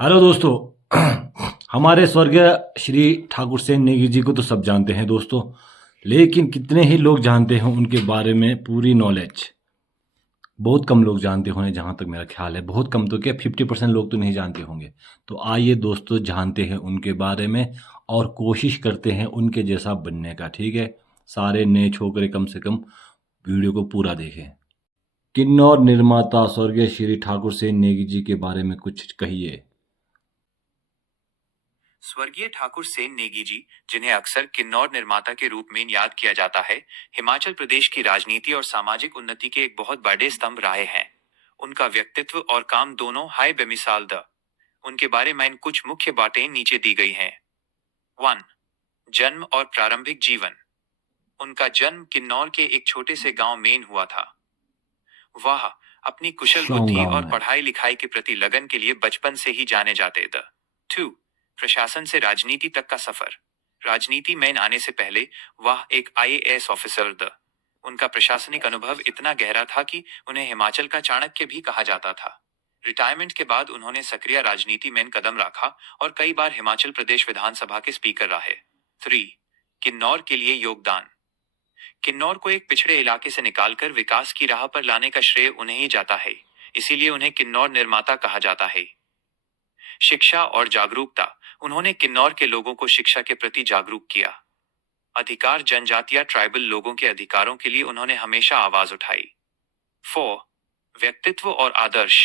Hello दोस्तों। हमारे स्वर्गीय श्री ठाकुर सेन नेगी जी को तो सब जानते हैं दोस्तों, लेकिन कितने ही लोग जानते हैं उनके बारे में पूरी नॉलेज। बहुत कम लोग जानते होंगे, जहाँ तक मेरा ख्याल है बहुत कम, तो क्या 50% लोग तो नहीं जानते होंगे। तो आइए दोस्तों, जानते हैं उनके बारे में और कोशिश करते हैं उनके जैसा बनने का। ठीक है, सारे नए छोकरे कम से कम वीडियो को पूरा देखें। किन्नौर निर्माता स्वर्गीय श्री ठाकुर सेन नेगी जी के बारे में कुछ कहिए। स्वर्गीय ठाकुर सेन नेगी जी, जिन्हें अक्सर किन्नौर निर्माता के रूप में याद किया जाता है, हिमाचल प्रदेश की राजनीति और सामाजिक उन्नति के एक बहुत बड़े स्तंभ रहे हैं। उनका व्यक्तित्व और काम दोनों हाय बेमिसाल द। उनके बारे में कुछ मुख्य बातें नीचे दी गई हैं। 1. जन्म और प्रारंभिक जीवन। उनका जन्म किन्नौर के एक छोटे से गांव मेन हुआ था। वह अपनी कुशल शाम बुद्धि गांव और में। पढ़ाई लिखाई के प्रति लगन के लिए बचपन से ही जाने जाते थे। 2. प्रशासन से राजनीति तक का सफर। राजनीति में आने से पहले वह एक आईएएस ऑफिसर थे। उनका प्रशासनिक अनुभव इतना गहरा था कि उन्हें हिमाचल का चाणक्य भी कहा जाता था। रिटायरमेंट के बाद उन्होंने सक्रिय राजनीति में कदम रखा और कई बार हिमाचल प्रदेश विधानसभा के स्पीकर रहे। 3. किन्नौर के लिए योगदान। किन्नौर को एक पिछड़े इलाके से निकालकर विकास की राह पर लाने का श्रेय उन्हें ही जाता है, इसीलिए उन्हें किन्नौर निर्माता कहा जाता है। शिक्षा और जागरूकता। उन्होंने किन्नौर के लोगों को शिक्षा के प्रति जागरूक किया। अधिकार जनजातीय ट्राइबल लोगों के अधिकारों के लिए उन्होंने हमेशा आवाज उठाई। 4. व्यक्तित्व और आदर्श।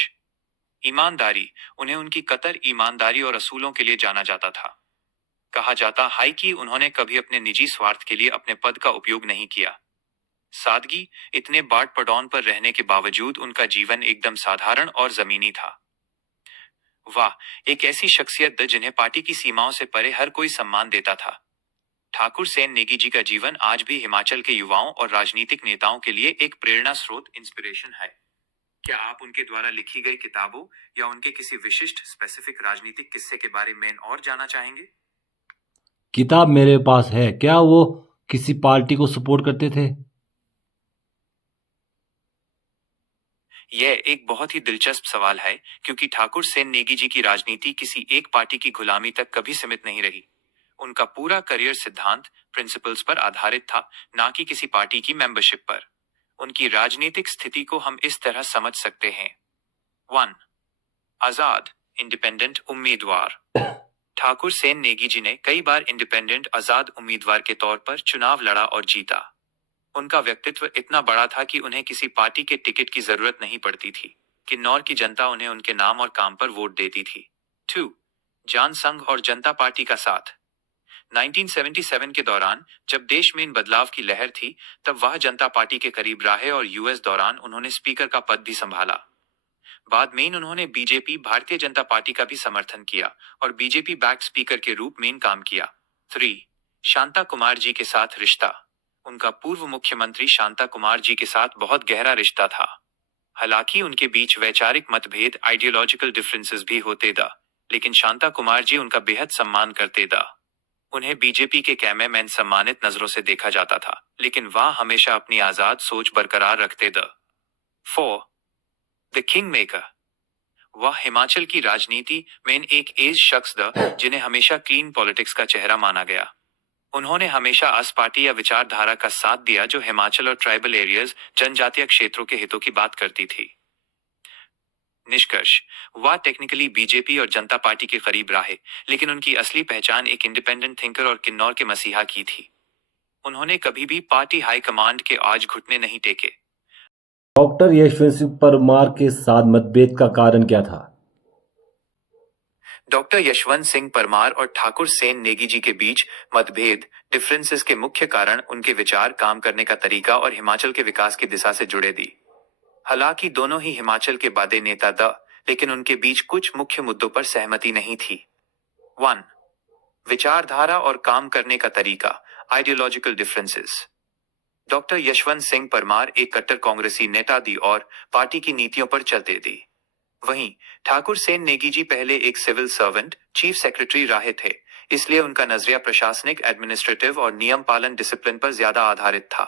ईमानदारी। उन्हें उनकी कतर ईमानदारी और असूलों के लिए जाना जाता था। कहा जाता है कि उन्होंने कभी अपने निजी स्वार्थ के लिए अपने पद का उपयोग नहीं किया। सादगी। इतने बाट पड़ौन पर रहने के बावजूद उनका जीवन एकदम साधारण और जमीनी था। वाह, एक ऐसी शख्सियत जिन्हें पार्टी की सीमाओं से परे हर कोई सम्मान देता था। ठाकुर सेन नेगी जी का जीवन आज भी हिमाचल के युवाओं और राजनीतिक नेताओं के लिए एक प्रेरणा स्रोत इंस्पिरेशन है। क्या आप उनके द्वारा लिखी गई किताबों या उनके किसी विशिष्ट स्पेसिफिक राजनीतिक किस्से के बारे में और जानना चाहेंगे? किताब मेरे पास है। क्या वो किसी पार्टी को सपोर्ट करते थे? यह एक बहुत ही दिलचस्प सवाल है, क्योंकि ठाकुर सेन नेगी जी की राजनीति किसी एक पार्टी की गुलामी तक कभी सीमित नहीं रही। उनका पूरा करियर सिद्धांत प्रिंसिपल्स पर आधारित था, ना कि किसी पार्टी की मेंबरशिप पर। उनकी राजनीतिक स्थिति को हम इस तरह समझ सकते हैं। 1. आजाद इंडिपेंडेंट उम्मीदवार। ठाकुर सेन नेगी जी ने कई बार इंडिपेंडेंट आजाद उम्मीदवार के तौर पर चुनाव लड़ा और जीता। उनका व्यक्तित्व इतना बड़ा था कि उन्हें किसी पार्टी के टिकट की जरूरत नहीं पड़ती थी। किन्नौर की जनता उन्हें उनके नाम और काम पर वोट देती थी। 2. जान संघ और जनता पार्टी का साथ। 1977 के दौरान, जब देश में इन बदलाव की लहर थी, तब वह जनता पार्टी के करीब रहे और यूएस दौरान उन्होंने स्पीकर का पद भी संभाला। बाद में उन्होंने बीजेपी भारतीय जनता पार्टी का भी समर्थन किया और बीजेपी बैक स्पीकर के रूप में काम किया। 3. शांता कुमार जी के साथ रिश्ता। उनका पूर्व मुख्यमंत्री शांता कुमार जी के साथ बहुत गहरा रिश्ता था। हालांकि उनके बीच वैचारिक मतभेद आइडियोलॉजिकल डिफरेंसेस भी होते थे, लेकिन शांता कुमार जी उनका बेहद सम्मान करते थे। उन्हें बीजेपी के कैमे में सम्मानित नजरों से देखा जाता था, लेकिन वह हमेशा अपनी आजाद सोच बरकरार रखते थे। 4. The king maker. वह हिमाचल की राजनीति में एक एज शख्स थे, जिन्हें हमेशा क्लीन पॉलिटिक्स का चेहरा माना गया। उन्होंने हमेशा आस पार्टी या विचारधारा का साथ दिया जो हिमाचल और ट्राइबल एरियाज जनजातीय क्षेत्रों के हितों की बात करती थी। निष्कर्ष, वह टेक्निकली बीजेपी और जनता पार्टी के करीब रहे, लेकिन उनकी असली पहचान एक इंडिपेंडेंट थिंकर और किन्नौर के मसीहा की थी। उन्होंने कभी भी पार्टी हाईकमांड के आज घुटने नहीं टेके। डॉक्टर यशवंत सिंह परमार के साथ मतभेद का कारण क्या था? डॉक्टर यशवंत सिंह परमार और ठाकुर सेन नेगी जी के बीच मतभेद डिफरेंसेस के मुख्य कारण उनके विचार, काम करने का तरीका और हिमाचल के विकास की दिशा से जुड़े थी। हालांकि दोनों ही हिमाचल के बादे नेता थे, लेकिन उनके बीच कुछ मुख्य मुद्दों पर सहमति नहीं थी। 1. विचारधारा और काम करने का तरीका ideological differences. Doctor Yashwant Singh Parmar एक कट्टर कांग्रेसी नेता थी और पार्टी की नीतियों पर चलते थी। वहीं ठाकुर सेन नेगी जी पहले एक सिविल सर्वेंट चीफ सेक्रेटरी रहे थे, इसलिए उनका नजरिया प्रशासनिक, एडमिनिस्ट्रेटिव और नियम पालन डिसिप्लिन पर ज्यादा आधारित था।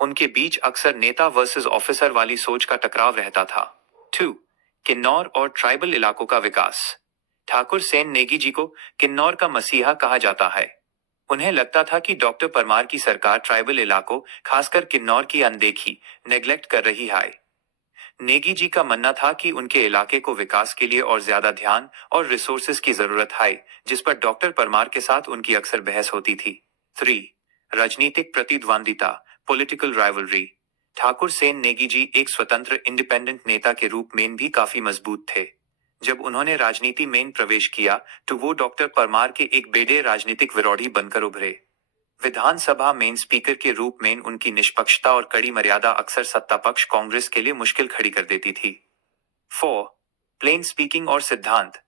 उनके बीच अक्सर नेता वर्सेस ऑफिसर वाली सोच का टकराव रहता था। 2. किन्नौर और ट्राइबल इलाकों का विकास। ठाकुर सेन नेगी जी को किन्नौर का मसीहा कहा जाता है। उन्हें लगता था कि डॉक्टर परमार की सरकार ट्राइबल इलाकों, खासकर किन्नौर की अनदेखी, नेग्लेक्ट कर रही है। नेगी जी का मानना था कि उनके इलाके को विकास के लिए और ज्यादा ध्यान और रिसोर्सेज की जरूरत है, जिस पर डॉक्टर परमार के साथ उनकी अक्सर बहस होती थी। 3. राजनीतिक प्रतिद्वंदिता, पॉलिटिकल राइवलरी। ठाकुर सेन नेगी जी एक स्वतंत्र इंडिपेंडेंट नेता के रूप में भी काफी मजबूत थे। जब उन्होंने राजनीति में प्रवेश किया तो वो डॉक्टर परमार के एक बेड़े राजनीतिक विरोधी बनकर उभरे। विधानसभा में स्पीकर के रूप में उनकी निष्पक्षता और कड़ी मर्यादा अक्सर सत्ता पक्ष कांग्रेस के लिए मुश्किल खड़ी कर देती थी। 4. प्लेन स्पीकिंग और सिद्धांत।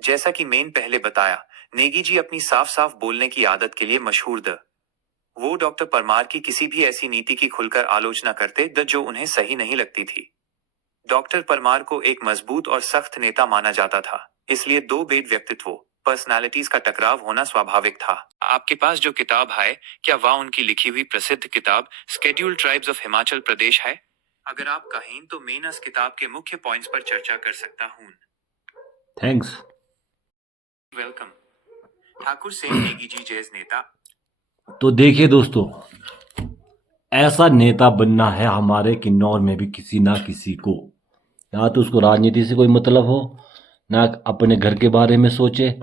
जैसा कि मैंने पहले बताया, नेगी जी अपनी साफ साफ बोलने की आदत के लिए मशहूर थे। वो डॉक्टर परमार की किसी भी ऐसी नीति की खुलकर आलोचना करते थे जो उन्हें सही नहीं लगती थी। डॉक्टर परमार को एक मजबूत और सख्त नेता माना जाता था, इसलिए दो बेद व्यक्तित्वों, पर्सनालिटीज का टकराव होना स्वाभाविक था। आपके पास जो किताब है, क्या वह उनकी लिखी हुई प्रसिद्ध किताब scheduled tribes of Himachal Pradesh है? अगर आप कहें तो मैं इस किताब के मुख्य पॉइंट्स पर चर्चा कर सकता हूँ। थैंक्स। वेलकम। ठाकुर सेन नेगी जी जैस नेता। तो देखिए दोस्तों, ऐसा नेता बनना है हमारे किन्नौर में भी किसी ना किसी को। ना तो उसको राजनीति से कोई मतलब हो, ना अपने घर के बारे में सोचे।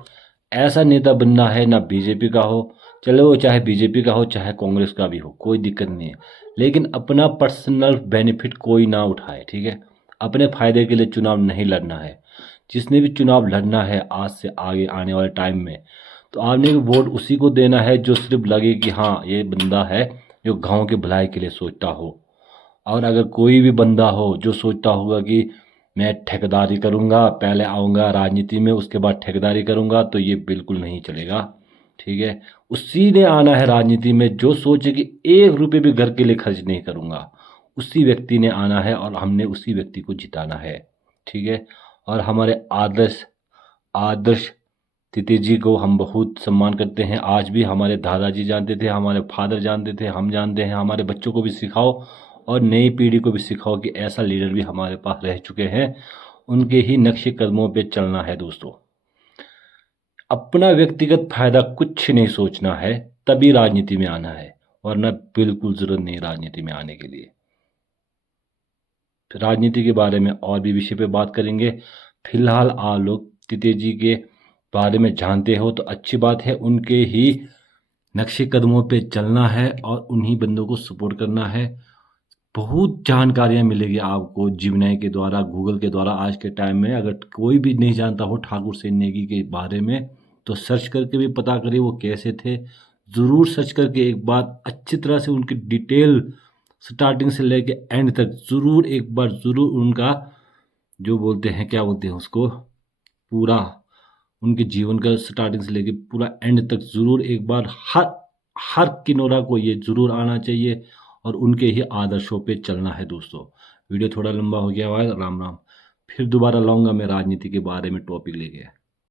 ऐसा नेता बनना है, ना बीजेपी का हो, चलो वो चाहे बीजेपी का हो चाहे कांग्रेस का भी हो, कोई दिक्कत नहीं है, लेकिन अपना पर्सनल बेनिफिट कोई ना उठाए, ठीक है। अपने फायदे के लिए चुनाव नहीं लड़ना है। जिसने भी चुनाव लड़ना है आज से आगे आने वाले टाइम में, तो आपने वोट उसी को देना है जो सिर्फ लगे कि हाँ ये बंदा है जो गांव के भलाई के लिए सोचता हो। और अगर कोई भी बंदा हो जो सोचता होगा कि मैं ठेकेदारी करूंगा, पहले आऊंगा राजनीति में उसके बाद ठेकेदारी करूंगा, तो ये बिल्कुल नहीं चलेगा, ठीक है। उसी ने आना है राजनीति में जो सोचे कि 1 रुपये भी घर के लिए खर्च नहीं करूंगा, उसी व्यक्ति ने आना है और हमने उसी व्यक्ति को जिताना है, ठीक है। और हमारे आदर्श आदर्श तिथि जी को हम बहुत सम्मान करते हैं। आज भी हमारे दादाजी जानते थे, हमारे फादर जानते थे, हम जानते हैं। हमारे बच्चों को भी सिखाओ और नई पीढ़ी को भी सिखाओ कि ऐसा लीडर भी हमारे पास रह चुके हैं, उनके ही नक्शे कदमों पे चलना है दोस्तों। अपना व्यक्तिगत फायदा कुछ नहीं सोचना है, तभी राजनीति में आना है, वरना बिल्कुल जरूरत नहीं राजनीति में आने के लिए। राजनीति के बारे में और भी विषय पे बात करेंगे। फिलहाल आप लोग तिते जी के बारे में जानते हो तो अच्छी बात है, उनके ही नक्शे कदमों पे चलना है और उन्हीं बंदों को सपोर्ट करना है। बहुत जानकारियाँ मिलेगी आपको जीवनाई के द्वारा, गूगल के द्वारा। आज के टाइम में अगर कोई भी नहीं जानता हो ठाकुर सेन नेगी के बारे में तो सर्च करके भी पता करिए वो कैसे थे। ज़रूर सर्च करके एक बार अच्छी तरह से उनकी डिटेल स्टार्टिंग से लेके एंड तक ज़रूर एक बार ज़रूर उनका जो बोलते हैं, क्या बोलते हैं उसको, पूरा उनके जीवन का स्टार्टिंग से लेके पूरा एंड तक ज़रूर एक बार हर किन्नौरा को ये ज़रूर आना चाहिए और उनके ही आदर्शों पे चलना है दोस्तों। वीडियो थोड़ा लंबा हो गया हुआ है, राम राम। फिर दोबारा लाऊंगा मैं राजनीति के बारे में टॉपिक लेके।